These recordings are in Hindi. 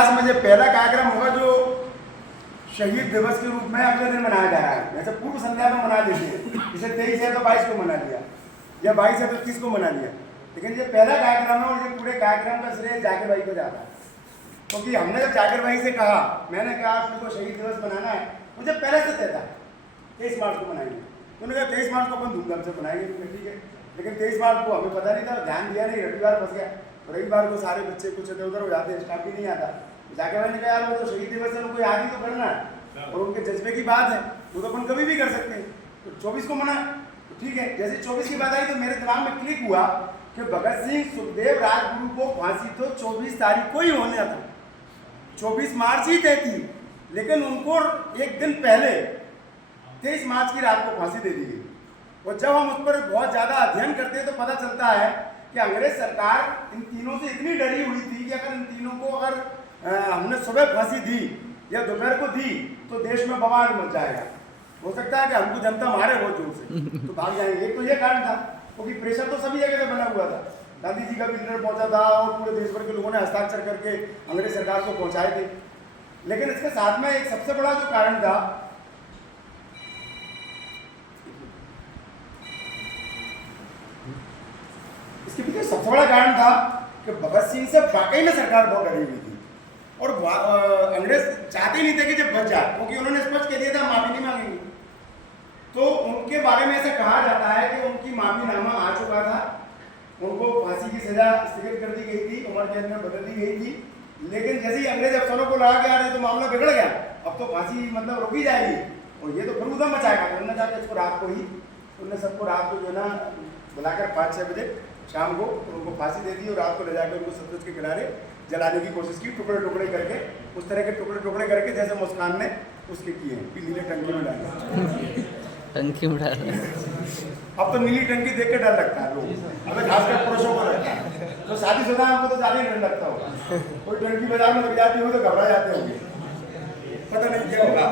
आज मुझे पहला कार्यक्रम होगा जो शहीद दिवस के रूप में अगले दिन मनाया जा रहा है। जैसे पूर्व संध्या में मना देते हैं, जैसे 23 है तो 22 को मना लिया, या 22 है तो 30 को मना लिया, लेकिन ये पहला कार्यक्रम है और ये पूरे कार्यक्रम का श्रेय जाकिर भाई को जाता है। क्योंकि हमने जब जाकिर भाई से कहा, मैंने कहा आपको शहीद दिवस मनाना है, मुझे पहले से तय था 23 मार्च को मनाएंगे। उन्होंने कहा 23 मार्च को अपन धूमधाम से मनाएंगे, ठीक है। लेकिन 23 मार्च को हमें पता नहीं था, ध्यान दिया नहीं, रविवार फंस गया। रविवार को सारे बच्चे कुछ इधर उधर हो जाते हैं, स्टाफ भी नहीं आता। जाकिर भाई ने कहा यार वो तो शहीद दिवस है, उनको याद ही तो करना है और उनके जज्बे की बात है, वो तो अपन कभी भी कर सकते हैं। तो 24 को मना, तो ठीक है। जैसे 24 की बात आई तो मेरे दिमाग में क्लिक हुआ कि भगत सिंह, सुखदेव, राजगुरु को फांसी तो 24 तारीख को ही होना था, 24 मार्च ही तय थी, लेकिन उनको एक दिन पहले 23 मार्च की रात को फांसी दे दी गई। और जब हम उस पर बहुत ज़्यादा अध्ययन करते हैं तो पता चलता है कि अंग्रेज सरकार इन तीनों से इतनी डरी हुई थी कि अगर इन तीनों को अगर हमने सुबह फांसी दी या दोपहर को दी तो देश में बवाल मच जाएगा, हो सकता है कि हमको जनता मारे बहुत जोर से, तो भाग जाएंगे। एक तो ये कारण था, क्योंकि प्रेशर तो सभी जगह से बना हुआ था। गांधी जी का भी लेटर पहुंचा था और पूरे देश भर के लोगों ने हस्ताक्षर करके अंग्रेज सरकार को पहुंचाए थे। लेकिन इसके साथ में एक सबसे बड़ा जो कारण था, इसके पीछे सबसे बड़ा कारण था कि भगत सिंह से वाकई में सरकार बहुत डरी हुई थी और अंग्रेज चाहते ही नहीं थे कि जब बच जाए, क्योंकि उन्होंने स्पष्ट कह दिया था माफी नहीं मांगेंगे। तो उनके बारे में ऐसा कहा जाता है कि उनकी माफीनामा आ चुका था, उनको फांसी की सजा स्थगित कर दी गई थी, उम्र कैद में बदल दी गई थी। लेकिन जैसे ही अंग्रेज अफसरों को लगा कि यार ये तो मामला बिगड़ गया, अब तो फांसी मतलब रोकी जाएगी और ये तो फिर उधम मचाएगा, तो उन्होंने कहा इसको रात को ही, उन्होंने सबको रात को जो है ना बुलाकर 5-6 बजे शाम को उनको फांसी दे दी और रात को ले जाकर उनको सतलुज के किनारे जलाने की कोशिश की, टुकड़े टुकड़े करके, उस तरह के टुकड़े टुकड़े करके जैसे मुस्कान ने उसके किए हैं कि नीले टंकी में डाला, टंकी में डाला। अब तो नीली टंकी देख के डर लगता है लोग, हमें खासकर पुरुषों को लगता है, तो शादीशुदा हमको तो ज़्यादा ही डर लगता होगा। कोई टंकी बाजार में लग जाती हो तो घबरा जाते होंगे, पता नहीं क्या होगा।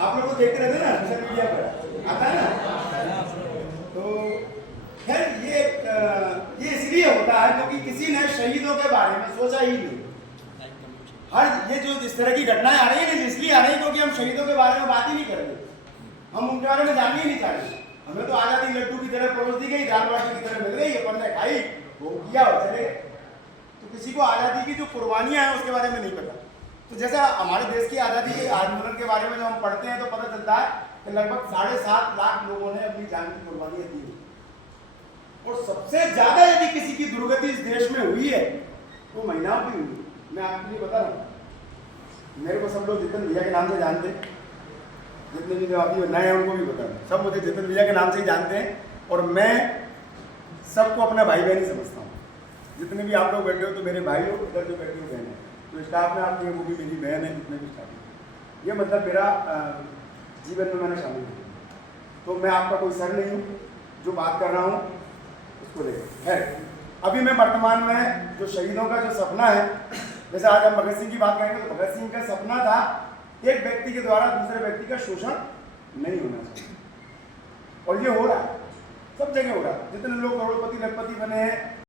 आप लोग तो देखते रहते ना सोशल मीडिया पर आता है ना, तो खैर ये इसलिए होता है क्योंकि किसी ने शहीदों के बारे में सोचा ही नहीं। हर ये जो इस तरह की घटनाएं आ रही है ना, इसलिए आ रही है क्योंकि हम शहीदों के बारे में बात ही नहीं कर रहे, हम उनके बारे में जानना ही नहीं चाह रहे। हमें तो आज़ादी लड्डू की तरह परोस दी गई, दाल बाटी की तरह मिल गई, अपन ने खाई, वो किया और चले गए। तो किसी को आज़ादी की जो कुर्बानियां हैं उसके बारे में नहीं पता। तो जैसा हमारे देश की आज़ादी के आंदोलन के बारे में जब हम पढ़ते हैं तो पता चलता है कि लगभग 7.5 लाख लोगों ने अपनी जान की कुर्बानियां दी, और सबसे ज्यादा यदि किसी की दुर्गति इस देश में हुई है तो महिलाओं की हुई। मैं आपके लिए बता रहा हूँ, मेरे को सब लोग जितन भैया के नाम से जानते हैं, जितने भी अभी नए हैं उनको भी बता रहा हूँ, सब मुझे जितन भैया के नाम से ही जानते हैं और मैं सबको अपना भाई बहन ही समझता हूँ। जितने भी आप लोग बैठे हो तो मेरे भाई हो, इधर जो बैठे हो बहन है, तो स्टाफ में आपके वो भी मेरी बहन है, जितने भी स्टाफ है। ये मतलब मेरा जीवन में मैंने शामिल किया, तो मैं आपका कोई सर नहीं हूँ, जो बात कर रहा हूँ उसको लेकर है। अभी मैं वर्तमान में जो शहीदों का जो सपना है, जैसे आज हम भगत सिंह की बात करेंगे तो भगत सिंह का सपना था एक व्यक्ति के द्वारा दूसरे व्यक्ति का शोषण नहीं होना चाहिए, और ये हो रहा है, सब जगह हो रहा है। जितने लोग करोड़पति लखपति बने हैं